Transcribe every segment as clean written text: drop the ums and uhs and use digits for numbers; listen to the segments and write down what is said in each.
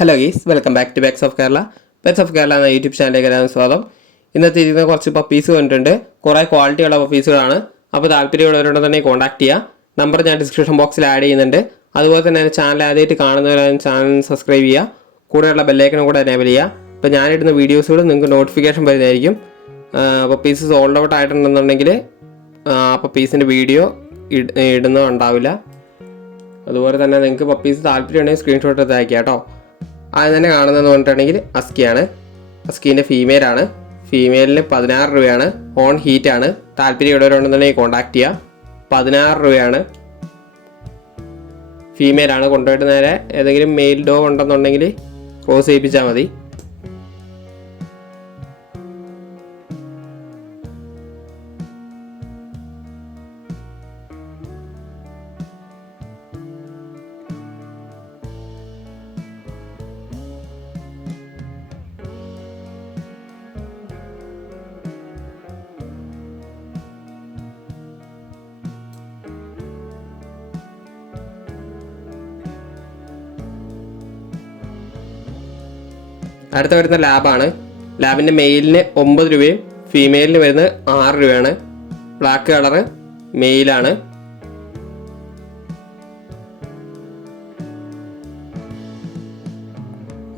Hello guys, welcome back to pets of Kerala. Pets of Kerala എന്ന YouTube ചാനലിലേക്ക് എല്ലാവരും സ്വാഗതം. ഇന്നത്തെ ഇരിക്കുന്ന കുറച്ച് പപ്പീസ് കണ്ടിട്ടുണ്ട്. കുറേ ക്വാളിറ്റിയുള്ള പപ്പീസുകളാണ്. അപ്പോൾ താല്പര്യമുള്ളവരുണ്ടെന്നുണ്ടെങ്കിൽ കോൺടാക്ട് ചെയ്യുക. നമ്പർ ഞാൻ ഡിസ്ക്രിപ്ഷൻ ബോക്സിൽ ആഡ് ചെയ്യുന്നുണ്ട്. അതുപോലെ തന്നെ എൻ്റെ ചാനൽ ആദ്യമായിട്ട് കാണുന്നവരാണ് ചാനൽ സബ്സ്ക്രൈബ് ചെയ്യുക. കൂടെയുള്ള ബെല്ലൈക്കനും കൂടെ എനേബിൾ ചെയ്യുക. അപ്പോൾ ഞാനിടുന്ന വീഡിയോസുകൾ നിങ്ങൾക്ക് നോട്ടിഫിക്കേഷൻ വരുന്നതായിരിക്കും. പപ്പീസ് സോൾഡ് ഔട്ട് ആയിട്ടുണ്ടെന്നുണ്ടെങ്കിൽ പപ്പീസിൻ്റെ വീഡിയോ ഇടുന്നുണ്ടാവില്ല. അതുപോലെ തന്നെ നിങ്ങൾക്ക് പപ്പീസ് താല്പര്യമുണ്ടെങ്കിൽ സ്ക്രീൻഷോട്ട് എടുത്ത് അയക്കുക കേട്ടോ. അത് തന്നെ കാണുന്നതെന്ന് പറഞ്ഞിട്ടുണ്ടെങ്കിൽ അസ്കിയാണ്. അസ്കീൻ്റെ ഫീമെയിലാണ്. ഫീമെയിലിന് 16 രൂപയാണ്. ഓൺ ഹീറ്റാണ്. താല്പര്യമുള്ളവരുണ്ടെന്നുണ്ടെങ്കിൽ കോൺടാക്ട് ചെയ്യുക. 16 രൂപയാണ്. ഫീമെയിലാണ്. കൊണ്ടുപോയിട്ട് നേരെ ഏതെങ്കിലും മെയിൽ ഡോഗ് ഉണ്ടെന്നുണ്ടെങ്കിൽ ക്രോസ് ചെയ്യിപ്പിച്ചാൽ മതി. അടുത്ത വരുന്ന ലാബാണ്. ലാബിൻ്റെ മെയിലിന് 9 രൂപയും ഫീമെയിലിന് വരുന്നത് 6 രൂപയാണ്. ബ്ലാക്ക് കളറ് മെയിലാണ്.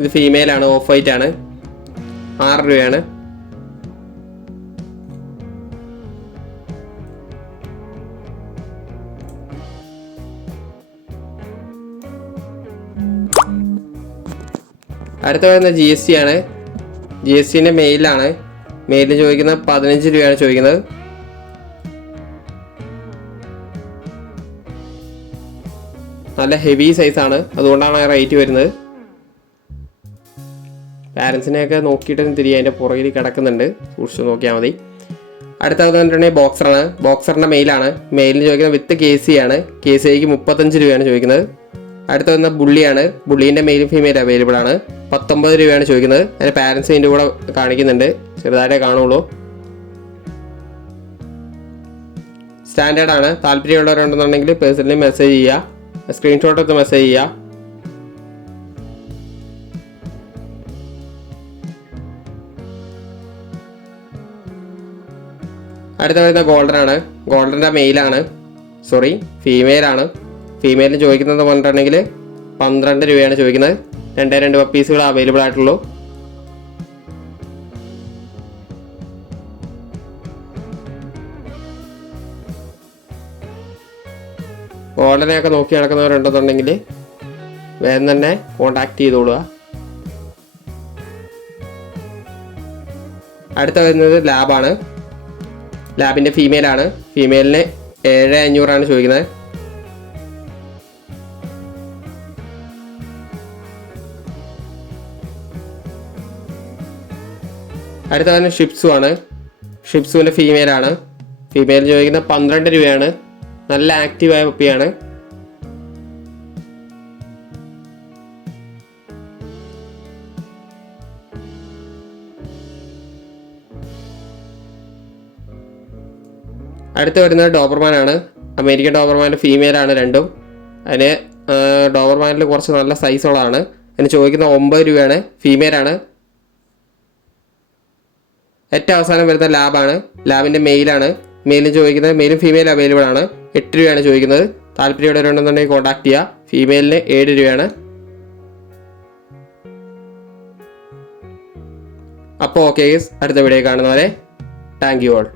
ഇത് ഫീമെയിലാണ്. ഓഫ് വൈറ്റ് ആണ്. 6 രൂപയാണ്. അടുത്ത വരുന്ന GST ആണ്. GSTൻ്റെ മെയിലാണ്. മെയിലിന് ചോദിക്കുന്നത് 15 രൂപയാണ് ചോദിക്കുന്നത്. നല്ല ഹെവി സൈസാണ്, അതുകൊണ്ടാണ് റേറ്റ് വരുന്നത്. പാരൻസിനെയൊക്കെ നോക്കിയിട്ട് തിരികെ അതിൻ്റെ പുറകിൽ കിടക്കുന്നുണ്ട്, സൂക്ഷിച്ച് നോക്കിയാൽ മതി. അടുത്ത വന്നിട്ടുണ്ടെങ്കിൽ ബോക്സറാണ്. ബോക്സറിൻ്റെ മെയിലാണ്. മെയിലിന് ചോദിക്കുന്നത് വിത്ത് KC ആണ്. KCക്ക് 35 രൂപയാണ് ചോദിക്കുന്നത്. അടുത്ത വന്ന ബുള്ളിയാണ്. ബുള്ളീൻ്റെ മെയിലും ഫീമെയിൽ അവൈലബിൾ ആണ്. 19 രൂപയാണ് ചോദിക്കുന്നത്. അതിൻ്റെ പാരൻസ് ഇതിൻ്റെ കൂടെ കാണിക്കുന്നുണ്ട്, ചെറുതായിട്ടേ കാണുള്ളൂ. സ്റ്റാൻഡേർഡ് ആണ്. താല്പര്യമുള്ളവരുണ്ടെന്നുണ്ടെങ്കിൽ പേഴ്സണലി മെസ്സേജ് ചെയ്യുക. സ്ക്രീൻഷോട്ട് എടുത്ത് മെസ്സേജ് ചെയ്യുക. അടുത്ത വരുന്ന ഗോൾഡനാണ്. ഗോൾഡൻ്റെ മെയിലാണ്. ഫീമെയിലാണ്. ഫീമെയിലിന് ചോദിക്കുന്നത് പറഞ്ഞിട്ടുണ്ടെങ്കിൽ 12 രൂപയാണ് ചോദിക്കുന്നത്. 2 പപ്പീസുകൾ അവൈലബിൾ ആയിട്ടുള്ളൂ. ഗോൾഡനെയൊക്കെ നോക്കി നടക്കുന്നവരുണ്ടെന്നുണ്ടെങ്കിൽ വേഗം തന്നെ കോൺടാക്ട് ചെയ്തോളുക. അടുത്ത വരുന്നത് ലാബാണ്. ലാബിൻ്റെ ഫീമെയിലാണ്. ഫീമെയിലിന് 7,500 ചോദിക്കുന്നത്. അടുത്ത തന്നെ ഷിപ്സു ആണ്. ഷിപ്സുവിൻ്റെ ഫീമെയിലാണ്. ഫീമെയിൽ ചോദിക്കുന്നത് 12 രൂപയാണ്. നല്ല ആക്റ്റീവായ പപ്പിയാണ്. അടുത്ത് വരുന്നത് ഡോബർമാനാണ്. അമേരിക്കൻ ഡോബർമാൻ്റെ ഫീമെയിലാണ് രണ്ടും. അതിന് ഡോബർമാനിൽ കുറച്ച് നല്ല സൈസുള്ളതാണ്. അതിന് ചോദിക്കുന്ന 9 രൂപയാണ്. ഫീമെയിലാണ്. ഏറ്റവും അവസാനം വരുന്ന ലാബാണ്. ലാബിൻ്റെ മെയിലാണ്. മെയിലിന് ചോദിക്കുന്നത് മെയിലും ഫീമെയിൽ അവൈലബിൾ ആണ്. 8 രൂപയാണ് ചോദിക്കുന്നത്. താല്പര്യമുള്ളവരുണ്ടെന്നുണ്ടെങ്കിൽ കോൺടാക്ട് ചെയ്യുക. ഫീമെയിലിന് 7 രൂപയാണ്. അപ്പോൾ ഓക്കെ, അടുത്ത വീഡിയോ കാണുന്നവരെ താങ്ക് യു ഓൾ.